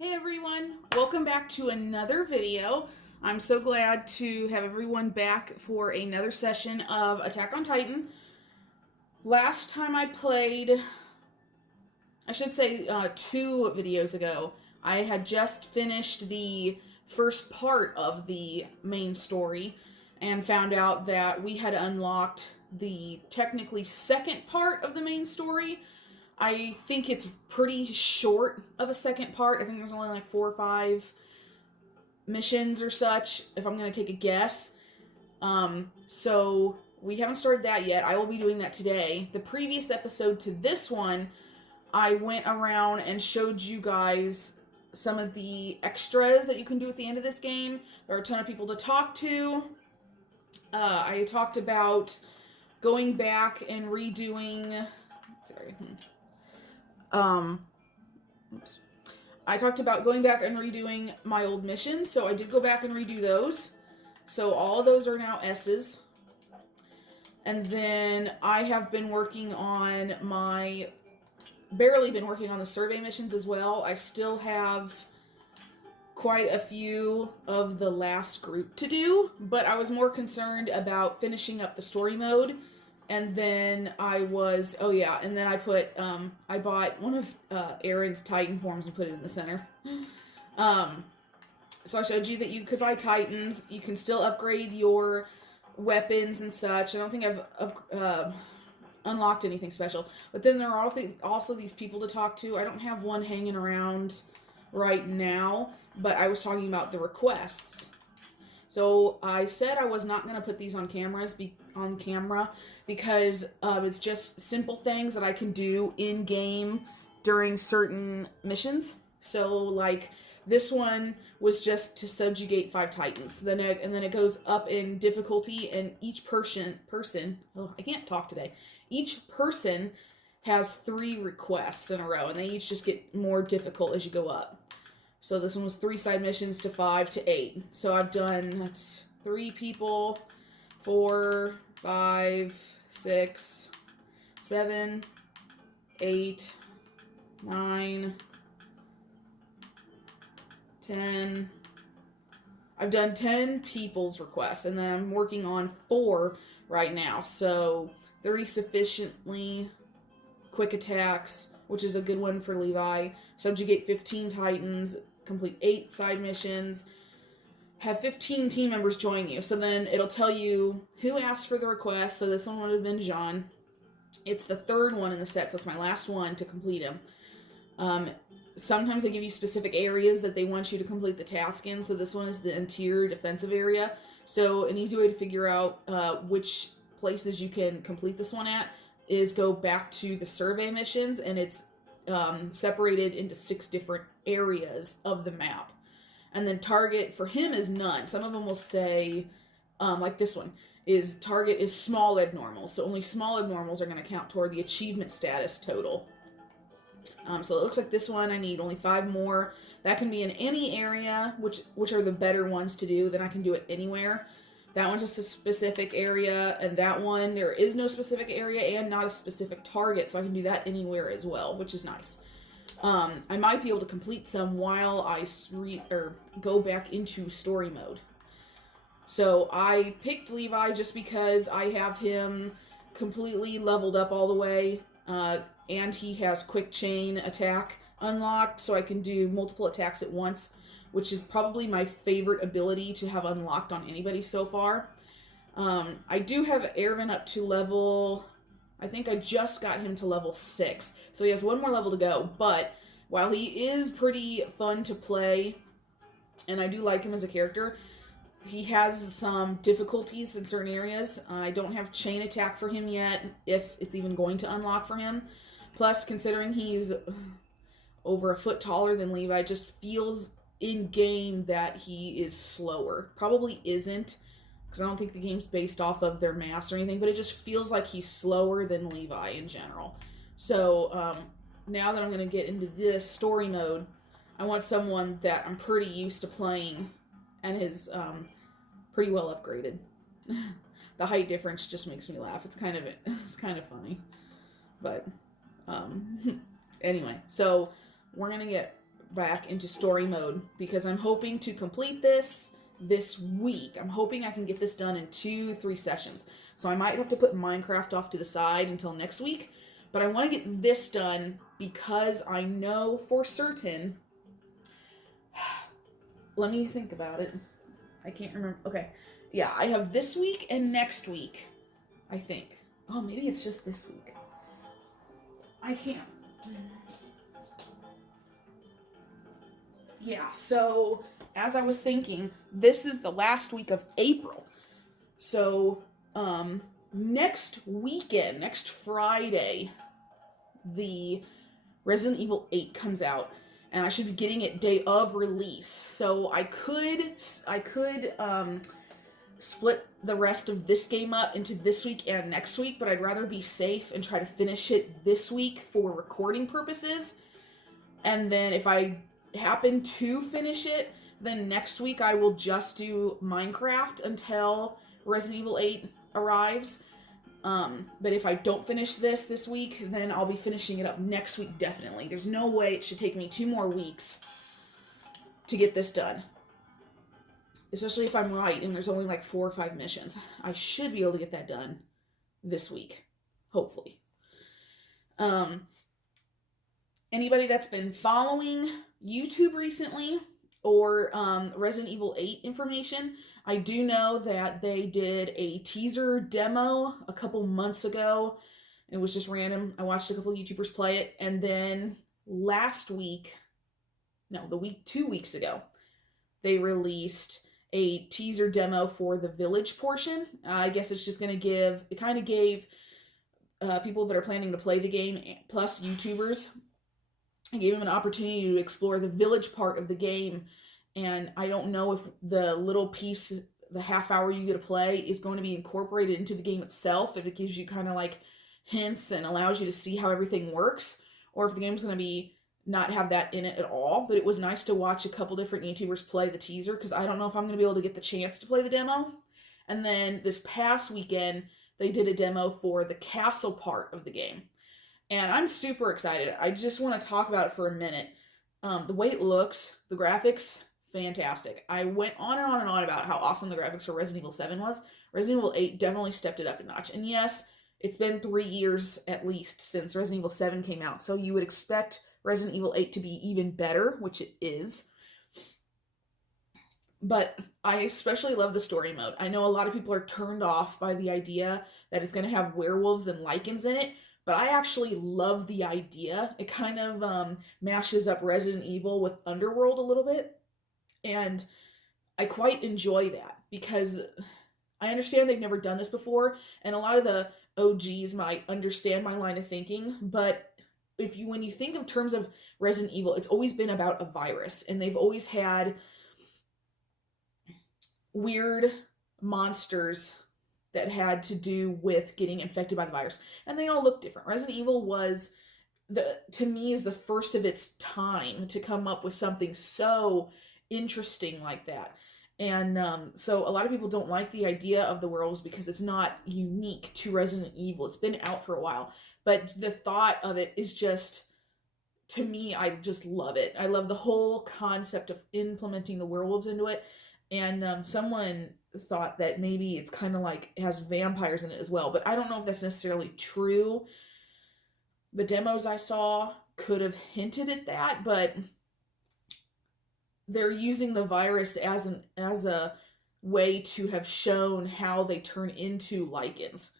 Hey everyone, welcome back to another video. I'm so glad to have everyone back for another session of Attack on Titan. Last time I played, I should say 2 videos ago, I had just finished the first part of the main story and found out that we had unlocked the technically second part of the main story. I think it's pretty short of a second part. I think there's only like 4 or 5 missions or such, if I'm going to take a guess. So we haven't started that yet. I will be doing that today. The previous episode to this one, I went around and showed you guys some of the extras that you can do at the end of this game. There are a ton of people to talk to. I talked about going back and redoing... Sorry. Oops. I talked about going back and redoing my old missions, so I did go back and redo those. So all of those are now S's. And then I have been working on barely been working on the survey missions as well. I still have quite a few of the last group to do, but I was more concerned about finishing up the story mode. And then I bought one of Aaron's Titan forms and put it in the center. So I showed you that you could buy Titans. You can still upgrade your weapons and such. I don't think I've unlocked anything special. But then there are also these people to talk to. I don't have one hanging around right now, but I was talking about the requests. So I said I was not going to put these on camera because it's just simple things that I can do in-game during certain missions. So, like, this one was just to subjugate 5 Titans. And then it goes up in difficulty, and each person... Oh, I can't talk today. Each person has 3 requests in a row, and they each just get more difficult as you go up. So this one was 3 side missions to 5 to 8. So I've done, that's 3 people, 4, 5, 6, 7, 8, 9, 10. I've done 10 people's requests, and then I'm working on 4 right now. So 30 sufficiently quick attacks, which is a good one for Levi. Subjugate 15 Titans, complete 8 side missions, have 15 team members join you. So then it'll tell you who asked for the request. So this one would have been John. It's the 3rd one in the set, so it's my last one to complete him. Sometimes they give you specific areas that they want you to complete the task in. So this one is the interior defensive area. So an easy way to figure out which places you can complete this one at is go back to the survey missions, and it's separated into 6 different areas of the map. And then target for him is none. Some of them will say, like this one, is target is small abnormals. So only small abnormals are going to count toward the achievement status total. So it looks like this one I need only 5 more. That can be in any area, which are the better ones to do. Then I can do it anywhere. That one's just a specific area, and that one, there is no specific area and not a specific target, so I can do that anywhere as well, which is nice. I might be able to complete some while I go back into story mode. So I picked Levi just because I have him completely leveled up all the way, and he has quick chain attack unlocked, so I can do multiple attacks at once, which is probably my favorite ability to have unlocked on anybody so far. I do have Erwin up to level... I think I just got him to level 6. So he has 1 more level to go. But while he is pretty fun to play, and I do like him as a character, he has some difficulties in certain areas. I don't have chain attack for him yet, if it's even going to unlock for him. Plus, considering he's over a foot taller than Levi, it just feels in-game that he is slower. Probably isn't, because I don't think the game's based off of their mass or anything, but it just feels like he's slower than Levi in general. So, now that I'm going to get into this story mode, I want someone that I'm pretty used to playing and is pretty well upgraded. The height difference just makes me laugh. It's kind of funny. But, anyway, so we're going to get back into story mode because I'm hoping to complete this week. I'm hoping I can get this done in 2-3 sessions. So I might have to put Minecraft off to the side until next week, but I want to get this done because I know for certain. Let me think about it. I can't remember. Okay. Yeah, I have this week and next week, I think. Oh, maybe it's just this week. I can't. Yeah, so as I was thinking, this is the last week of April. So, next weekend, next Friday, the Resident Evil 8 comes out, and I should be getting it day of release. So I could split the rest of this game up into this week and next week, but I'd rather be safe and try to finish it this week for recording purposes. And then if I happen to finish it, then next week I will just do Minecraft until Resident Evil 8 arrives. But if I don't finish this week, then I'll be finishing it up next week, definitely. There's no way it should take me 2 more weeks to get this done. Especially if I'm right and there's only like 4 or 5 missions. I should be able to get that done this week. Hopefully. Anybody that's been following YouTube recently or Resident Evil 8 information, I do know that they did a teaser demo a couple months ago. It was just random. I watched a couple YouTubers play it. And then 2 weeks ago, they released a teaser demo for the village portion. I guess it's just going to gave people that are planning to play the game, plus YouTubers, it gave them an opportunity to explore the village part of the game. And I don't know if the little piece, the half hour you get to play, is going to be incorporated into the game itself, if it gives you kind of like hints and allows you to see how everything works, or if the game's going to not have that in it at all. But it was nice to watch a couple different YouTubers play the teaser, because I don't know if I'm going to be able to get the chance to play the demo. And then this past weekend, they did a demo for the castle part of the game. And I'm super excited. I just want to talk about it for a minute. The way it looks, the graphics, fantastic. I went on and on and on about how awesome the graphics for Resident Evil 7 was. Resident Evil 8 definitely stepped it up a notch. And yes, it's been 3 years at least since Resident Evil 7 came out, so you would expect Resident Evil 8 to be even better, which it is. But I especially love the story mode. I know a lot of people are turned off by the idea that it's going to have werewolves and lichens in it, but I actually love the idea. It kind of mashes up Resident Evil with Underworld a little bit, and I quite enjoy that, because I understand they've never done this before, and a lot of the OGs might understand my line of thinking, but when you think in terms of Resident Evil, it's always been about a virus, and they've always had weird monsters that had to do with getting infected by the virus, and they all look different. Resident Evil was, to me, is the first of its time to come up with something so interesting like that. And so a lot of people don't like the idea of the werewolves because it's not unique to Resident Evil. It's been out for a while, but the thought of it is just, to me, I just love it. I love the whole concept of implementing the werewolves into it. And someone thought that maybe it's kind of like it has vampires in it as well, but I don't know if that's necessarily true. The demos I saw could have hinted at that, but they're using the virus as a way to have shown how they turn into lichens,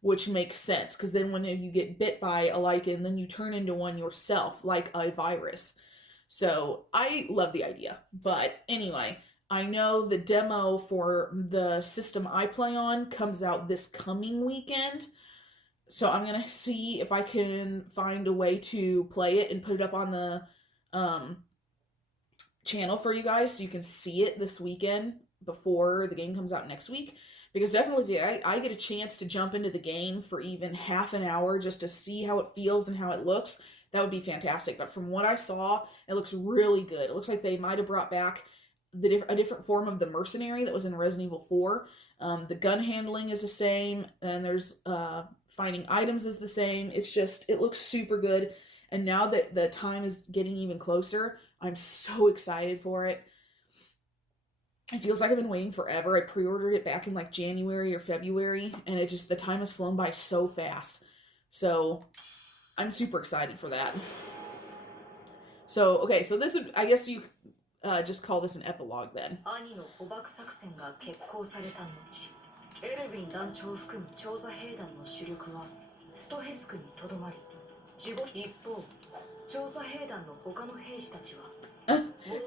which makes sense, because then when you get bit by a lichen, then you turn into one yourself, like a virus. So I love the idea. But anyway, I know the demo for the system I play on comes out this coming weekend. So I'm going to see if I can find a way to play it and put it up on the channel for you guys so you can see it this weekend before the game comes out next week. Because definitely if I get a chance to jump into the game for even half an hour just to see how it feels and how it looks, that would be fantastic. But from what I saw, it looks really good. It looks like they might have brought back a different form of the mercenary that was in Resident Evil 4. The gun handling is the same, and there's finding items is the same. It's just, it looks super good. And now that the time is getting even closer, I'm so excited for it. It feels like I've been waiting forever. I pre-ordered it back in like January or February, and the time has flown by so fast. So I'm super excited for that. So, okay, so this is, I guess you just call this an epilogue then.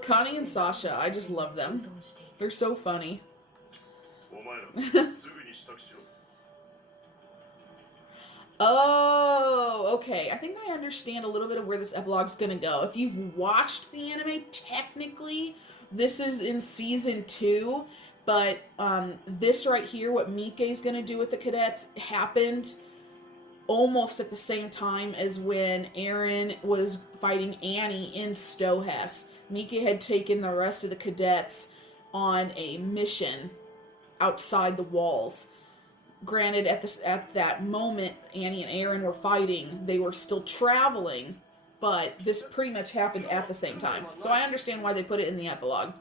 Connie and Sasha, I just love them. They're so funny. Oh, okay. I think I understand a little bit of where this epilogue's gonna go. If you've watched the anime, technically, this is in season 2, but this right here, what Mike's gonna do with the cadets, happened almost at the same time as when Eren was fighting Annie in Stohess. Mike had taken the rest of the cadets on a mission outside the walls. Granted, at that moment, Annie and Eren were fighting. They were still traveling, but this pretty much happened at the same time. So I understand why they put it in the epilogue.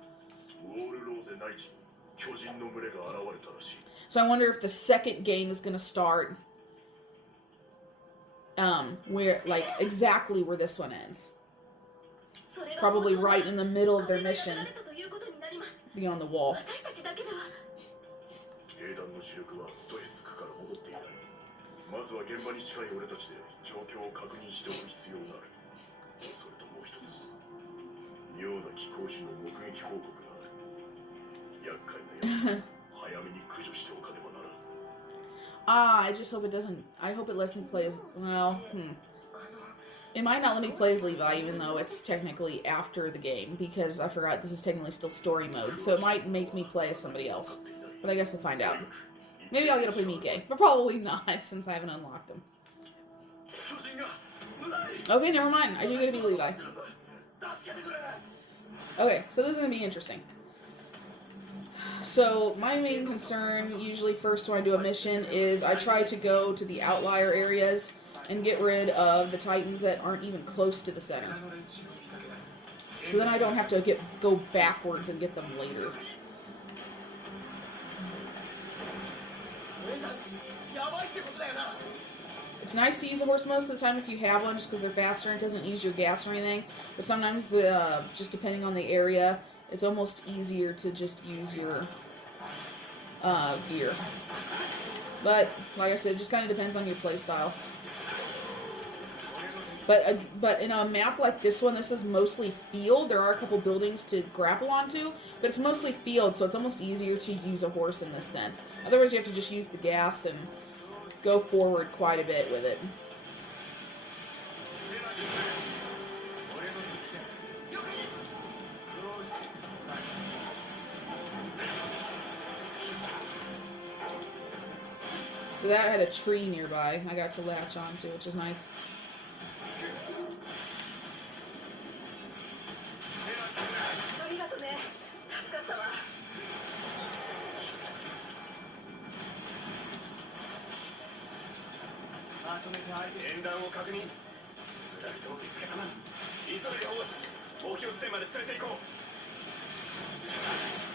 So I wonder if the second game is going to start where, like, exactly where this one ends. Probably right in the middle of their mission, beyond the wall. I just hope it doesn't. I hope it lets me play as. Well, It might not let me play as Levi, even though it's technically after the game, because I forgot this is technically still story mode, so it might make me play as somebody else. But I guess we'll find out. Maybe I'll get to play Mike, but probably not, since I haven't unlocked him. Okay, never mind. I do get to be Levi. Okay, so this is going to be interesting. So, my main concern, usually first when I do a mission, is I try to go to the outlier areas and get rid of the Titans that aren't even close to the center. So then I don't have to go backwards and get them later. It's nice to use a horse most of the time if you have one, just because they're faster and it doesn't use your gas or anything. But sometimes, just depending on the area, it's almost easier to just use your gear. But, like I said, it just kind of depends on your playstyle. But in a map like this one, this is mostly field. There are a couple buildings to grapple onto, but it's mostly field, so it's almost easier to use a horse in this sense. Otherwise, you have to just use the gas and go forward quite a bit with it. So that had a tree nearby I got to latch onto, which is nice.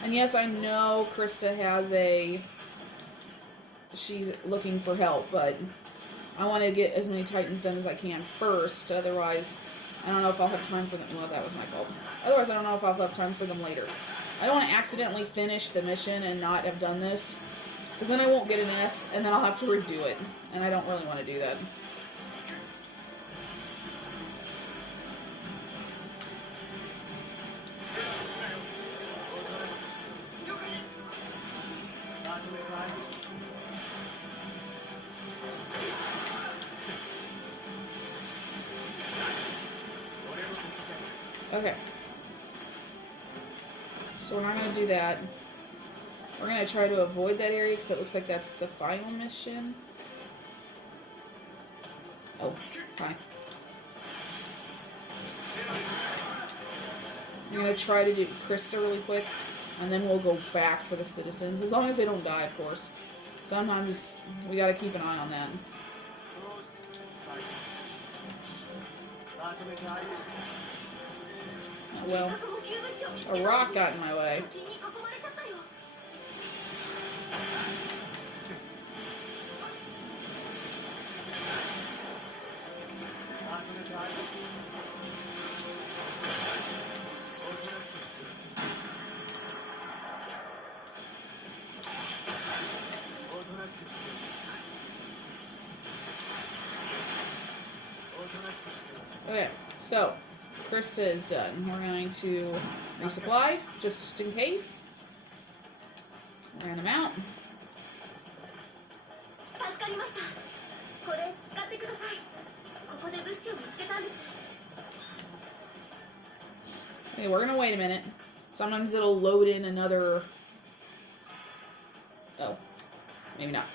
And yes, I know Krista has she's looking for help, but I want to get as many Titans done as I can first, otherwise I don't know if I'll have time for them. Well, that was my fault. Otherwise, I don't know if I'll have time for them later. I don't want to accidentally finish the mission and not have done this, because then I won't get an S, and then I'll have to redo it, and I don't really want to do that. Okay. So we're not going to do that. We're going to try to avoid that area because it looks like that's the final mission. Oh, hi. I'm going to try to do Krista really quick, and then we'll go back for the citizens. As long as they don't die, of course. Sometimes we got to keep an eye on that. well, a rock got in my way. Okay, so Krista is done. We're going to resupply, just in case. Ran him out. Okay, we're gonna wait a minute. Sometimes it'll load in another... Oh, maybe not.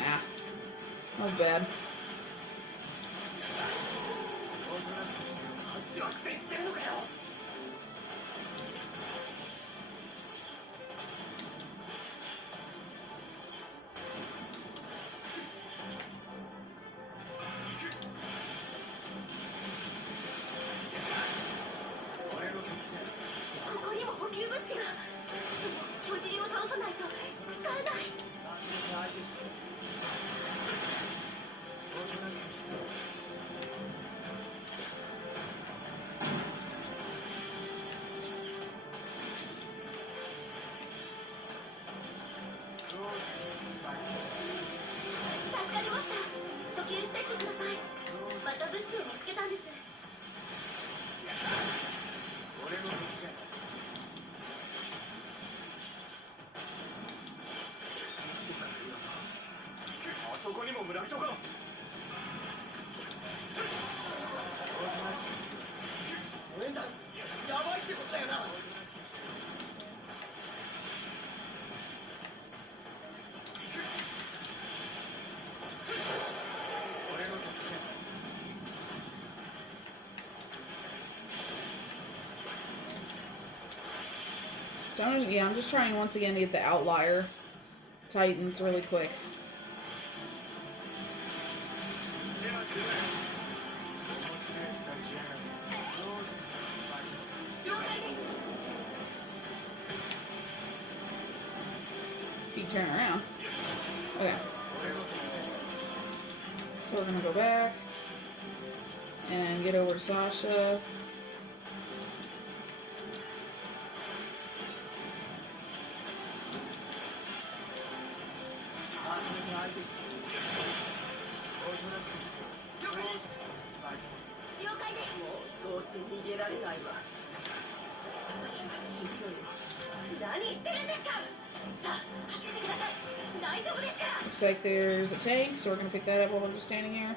Ah, that was bad. So I'm just trying once again to get the outlier Titans really quick. Keep turning around. Okay. So we're gonna go back and get over to Sasha. Looks like there's a tank, so we're going to pick that up while we're just standing here.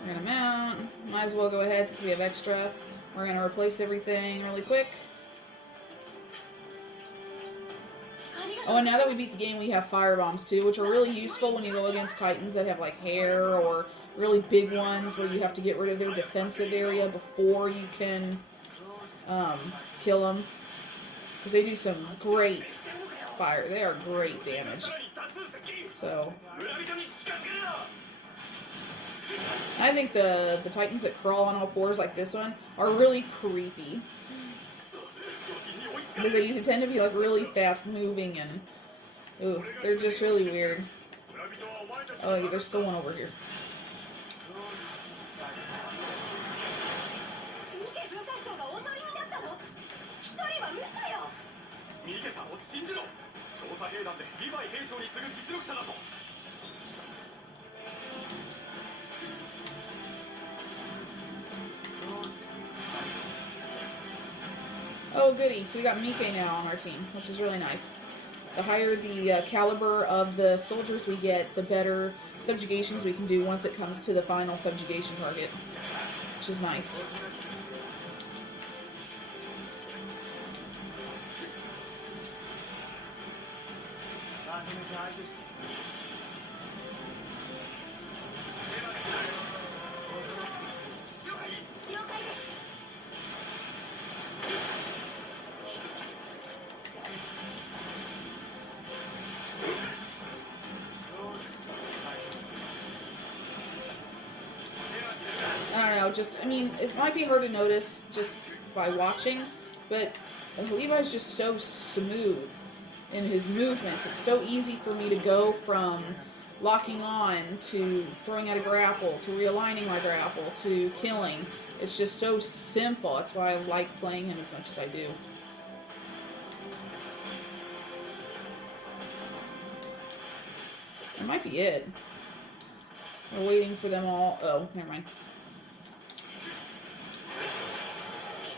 We're going to mount. Might as well go ahead since we have extra. We're going to replace everything really quick. Oh, and now that we beat the game, we have fire bombs too, which are really useful when you go against Titans that have like hair or really big ones where you have to get rid of their defensive area before you can kill them. Because they do some great fire. They are great damage. So I think the Titans that crawl on all fours like this one are really creepy. Because they usually tend to be like really fast moving and ooh, they're just really weird. Oh, yeah, there's still one over here. Oh goody, so we got Mike now on our team, which is really nice. The higher the caliber of the soldiers we get, the better subjugations we can do once it comes to the final subjugation target. which is nice. I don't know, just, I mean, it might be hard to notice just by watching, but Levi's just so smooth in his movements. It's so easy for me to go from locking on to throwing out a grapple to realigning my grapple to killing. It's just so simple. That's why I like playing him as much as I do. That might be it. We're waiting for them all. Oh, never mind.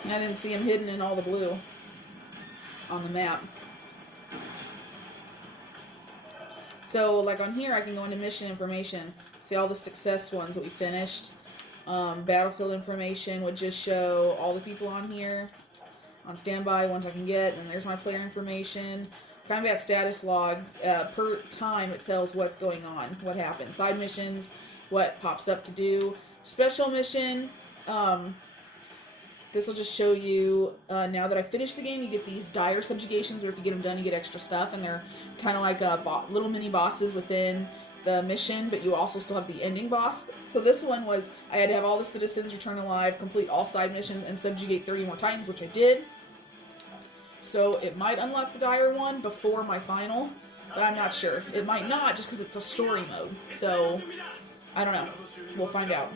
I didn't see him hidden in all the blue on the map. So, like on here, I can go into mission information, see all the success ones that we finished. Battlefield information would just show all the people on here, on standby, ones I can get, and there's my player information. Combat status log, per time it tells what's going on, what happened. Side missions, what pops up to do. Special mission, this will just show you, now that I finished the game, you get these dire subjugations, where if you get them done, you get extra stuff, and they're kind of like little mini bosses within the mission, but you also still have the ending boss. So this one was, I had to have all the citizens return alive, complete all side missions, and subjugate 30 more Titans, which I did. So it might unlock the dire one before my final, but I'm not sure. It might not, just because it's a story mode. So, I don't know. We'll find out.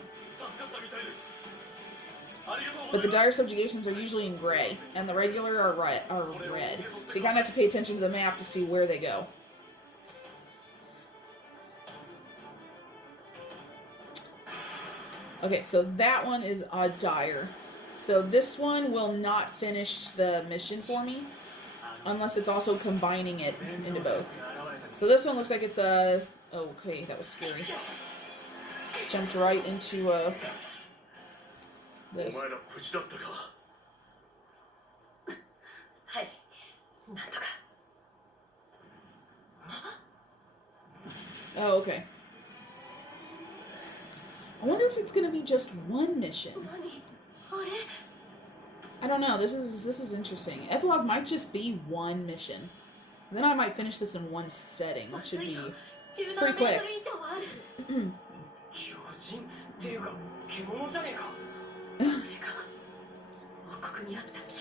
But the dire subjugations are usually in gray, and the regular are red. So you kind of have to pay attention to the map to see where they go. Okay, so that one is a dire. So this one will not finish the mission for me, unless it's also combining it into both. So this one looks like it's a... Okay, that was scary. Jumped right into this. Oh, okay. I wonder if it's going to be just one mission. I don't know. This is interesting. Epilogue might just be one mission. And then I might finish this in one setting, which should be pretty quick.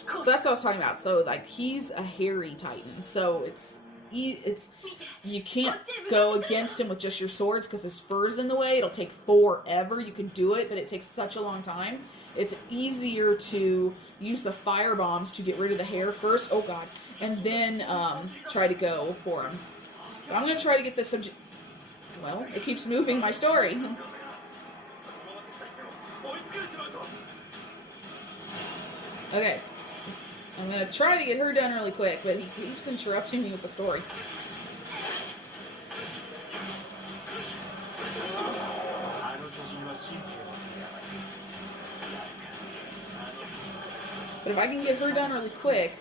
So that's what I was talking about. So like he's a hairy Titan. So it's you can't go against him with just your swords because his fur's in the way. It'll take forever. You can do it, but it takes such a long time. It's easier to use the fire bombs to get rid of the hair first. Oh god. And then try to go for him. But I'm going to try to get this subject... Well, it keeps moving my story. Okay. I'm going to try to get her done really quick, but he keeps interrupting me with the story. But if I can get her done really quick,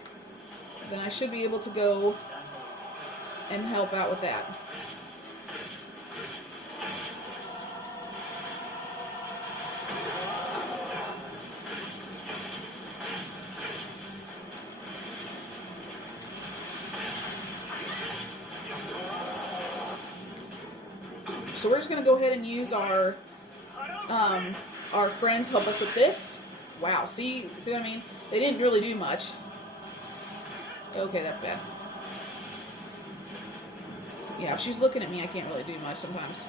then I should be able to go and help out with that. So we're just going to go ahead and use our friends to help us with this. Wow, see what I mean? They didn't really do much. Okay, that's bad. Yeah, if she's looking at me, I can't really do much sometimes.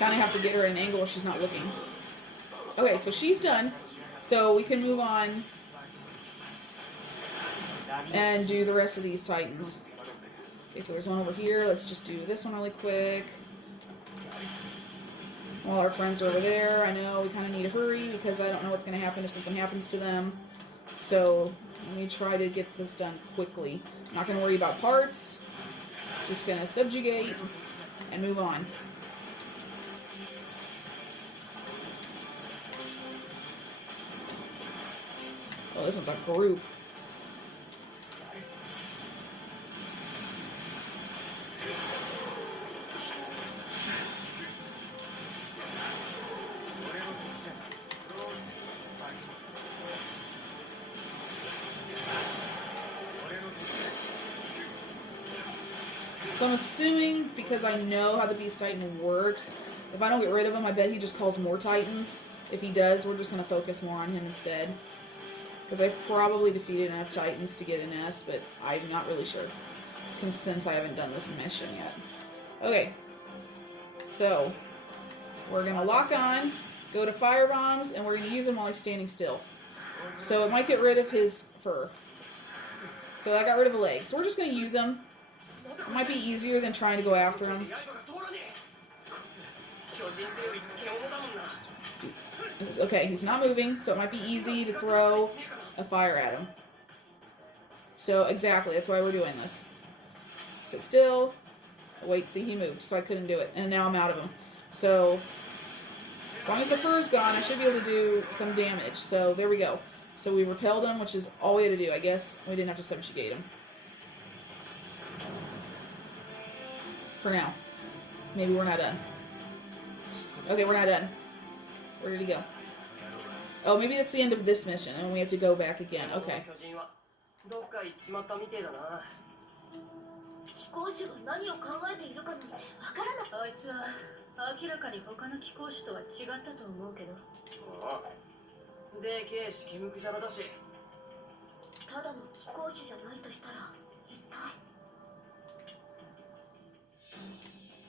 Kind of have to get her at an angle where she's not looking. Okay, so she's done. So we can move on and do the rest of these Titans. Okay, so there's one over here. Let's just do this one really quick. While our friends are over there, I know we kind of need to hurry because I don't know what's going to happen if something happens to them. So let me try to get this done quickly. I'm not going to worry about parts. Just going to subjugate and move on. Oh, this one's a group. So I'm assuming, because I know how the Beast Titan works, if I don't get rid of him, I bet he just calls more Titans. If he does, we're just going to focus more on him instead. Because I've probably defeated enough Titans to get an S, but I'm not really sure. Since I haven't done this mission yet. Okay. So, we're going to lock on, go to fire bombs, and we're going to use them while he's standing still. So it might get rid of his fur. So I got rid of the legs. So we're just going to use them. It might be easier than trying to go after him. Okay, he's not moving, so it might be easy to throw a fire at him. So, exactly, that's why we're doing this. Sit still. Wait, see, he moved, so I couldn't do it. And now I'm out of him. So, as long as the fur's gone, I should be able to do some damage. So, there we go. So, we repelled him, which is all we had to do. I guess we didn't have to subjugate him. For now. Maybe we're not done. Okay, we're not done. Where did he go? Oh, maybe that's the end of this mission, and we have to go back again. Okay.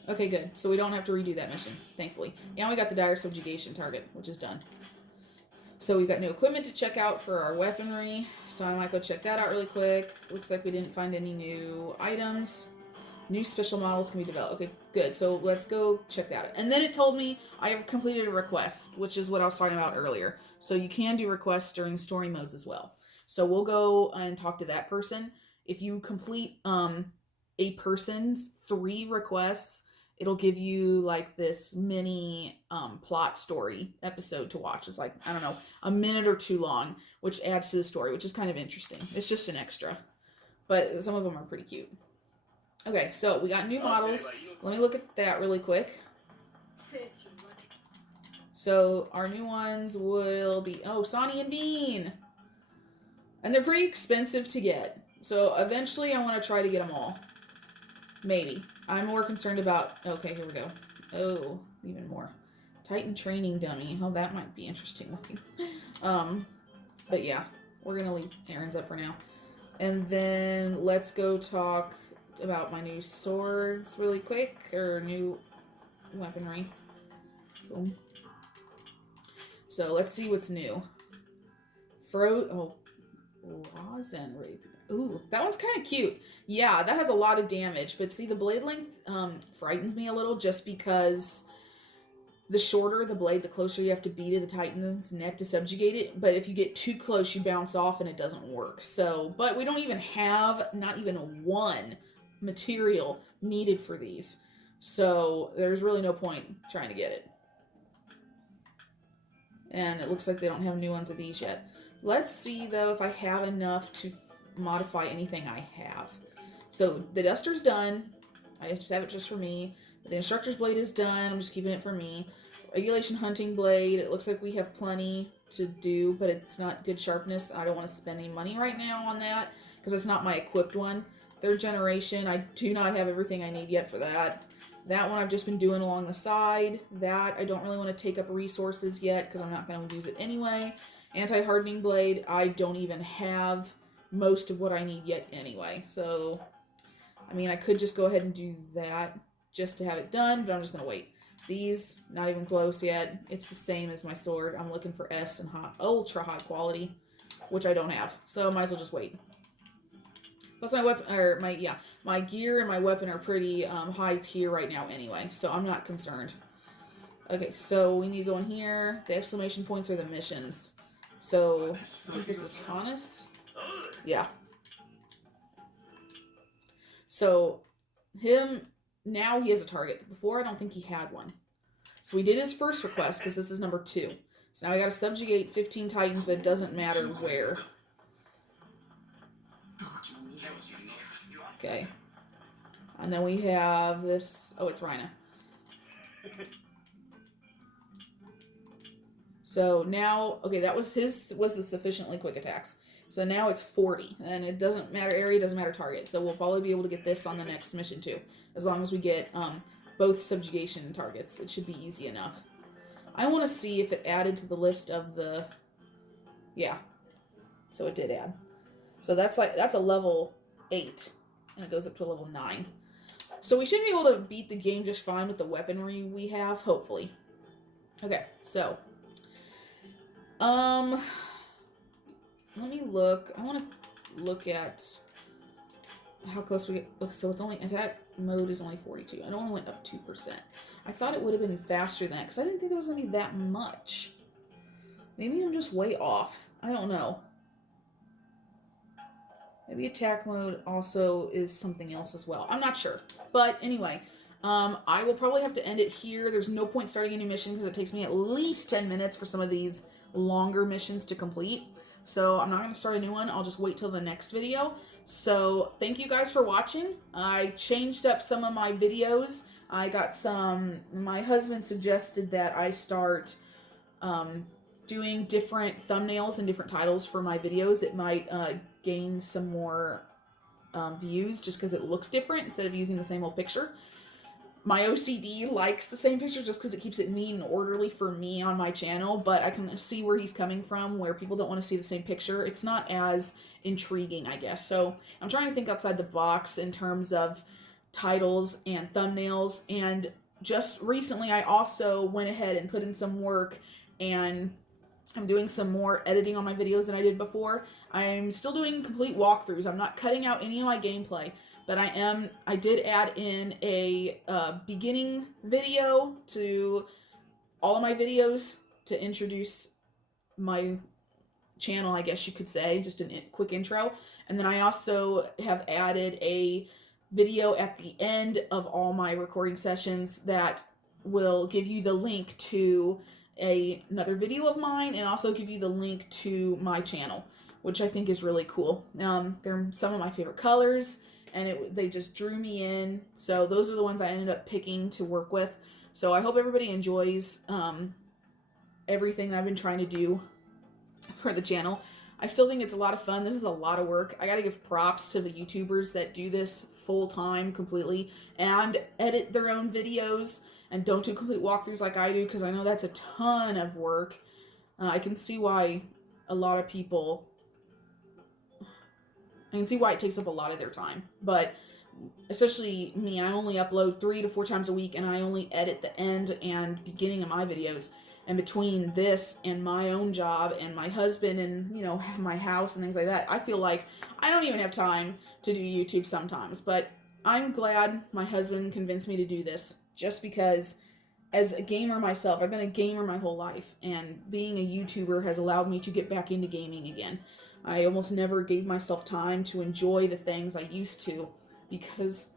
Okay, good. So we don't have to redo that mission, thankfully. Yeah, we got the dire subjugation target, which is done. So we've got new equipment to check out for our weaponry. So I might go check that out really quick. Looks like we didn't find any new items. New special models can be developed. Okay, good. So let's go check that out. And then it told me I have completed a request, which is what I was talking about earlier. So you can do requests during story modes as well. So we'll go and talk to that person. If you complete a person's 3 requests, it'll give you like this mini plot story episode to watch. It's like, I don't know, a minute or 2 long, which adds to the story, which is kind of interesting. It's just an extra. But some of them are pretty cute. Okay, so we got new models. Let me look at that really quick. So our new ones will be, oh, Sonny and Bean. And they're pretty expensive to get. So eventually I want to try to get them all. Maybe. I'm more concerned about... Okay, here we go. Oh, even more. Titan training dummy. Oh, that might be interesting looking. But yeah, we're going to leave Aaron's up for now. And then let's go talk about my new swords really quick. Or new weaponry. Boom. So let's see what's new. Rosin rapier. Ooh, that one's kind of cute. Yeah, that has a lot of damage. But see, the blade length frightens me a little just because the shorter the blade, the closer you have to be to the Titan's neck to subjugate it. But if you get too close, you bounce off and it doesn't work. So, but we don't even have not even one material needed for these. So there's really no point trying to get it. And it looks like they don't have new ones of these yet. Let's see, though, if I have enough to modify anything I have. So the duster's done. I just have it just for me. The instructor's blade is done. I'm just keeping it for me. Regulation hunting blade. It looks like we have plenty to do, but it's not good sharpness. I don't want to spend any money right now on that because it's not my equipped one. 3rd generation. I do not have everything I need yet for that. That one I've just been doing along the side. That I don't really want to take up resources yet because I'm not going to use it anyway. Anti-hardening blade. I don't even have most of what I need yet anyway. So, I mean, I could just go ahead and do that just to have it done, but I'm just going to wait. These, not even close yet. It's the same as my sword. I'm looking for S and ultra high quality, which I don't have. So, might as well just wait. Plus my weapon, or my gear and my weapon are pretty high tier right now anyway, so I'm not concerned. Okay, so we need to go in here. The exclamation points are the missions. So, I think this is Hannes. Yeah. So, now he has a target. Before, I don't think he had one. So we did his first request, because this is number 2. So now we gotta subjugate 15 Titans, but it doesn't matter where. Okay. And then we have this. Oh, it's Rhina. So now, okay, that was the sufficiently quick attacks. So now it's 40, and it doesn't matter area, doesn't matter target. So we'll probably be able to get this on the next mission too, as long as we get both subjugation targets. It should be easy enough. I want to see if it added to the list of the. Yeah, so it did add. So that's a level 8, and it goes up to a level 9. So we should be able to beat the game just fine with the weaponry we have, hopefully. Okay, so. Let me look. I want to look at how close we get. Okay, so it's only, attack mode is only 42. I only went up 2%. I thought it would have been faster than that, because I didn't think there was going to be that much. Maybe I'm just way off. I don't know. Maybe attack mode also is something else as well. I'm not sure. But anyway, I will probably have to end it here. There's no point starting a new mission because it takes me at least 10 minutes for some of these longer missions to complete. So I'm not going to start a new one. I'll just wait till the next video. So thank you guys for watching. I changed up some of my videos. I got my husband suggested that I start doing different thumbnails and different titles for my videos. It might gain some more views just because it looks different instead of using the same old picture. My OCD likes the same picture just because it keeps it neat and orderly for me on my channel, but I can see where he's coming from, where people don't want to see the same picture. It's not as intriguing, I guess. So I'm trying to think outside the box in terms of titles and thumbnails, and just recently I also went ahead and put in some work, and I'm doing some more editing on my videos than I did before. I'm still doing complete walkthroughs. I'm not cutting out any of my gameplay. But I did add in a beginning video to all of my videos to introduce my channel, I guess you could say, just a quick intro. And then I also have added a video at the end of all my recording sessions that will give you the link to another video of mine and also give you the link to my channel, which I think is really cool. They're some of my favorite colors. And they just drew me in. So those are the ones I ended up picking to work with. So I hope everybody enjoys everything that I've been trying to do for the channel. I still think it's a lot of fun. This is a lot of work. I gotta give props to the YouTubers that do this full time completely and edit their own videos and don't do complete walkthroughs like I do, because I know that's a ton of work. I can see why a lot of people... I can see why it takes up a lot of their time, but especially me, I only upload 3 to 4 times a week, and I only edit the end and beginning of my videos. And between this and my own job and my husband and, my house and things like that, I feel like I don't even have time to do YouTube sometimes. But I'm glad my husband convinced me to do this, just because as a gamer myself, I've been a gamer my whole life, and being a YouTuber has allowed me to get back into gaming again. I almost never gave myself time to enjoy the things I used to because...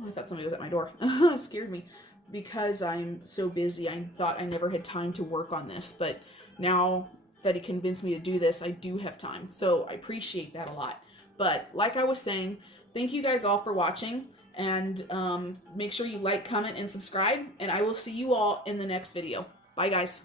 Oh, I thought somebody was at my door. It scared me. Because I'm so busy, I thought I never had time to work on this. But now that he convinced me to do this, I do have time. So I appreciate that a lot. But like I was saying, thank you guys all for watching. And make sure you like, comment, and subscribe. And I will see you all in the next video. Bye, guys.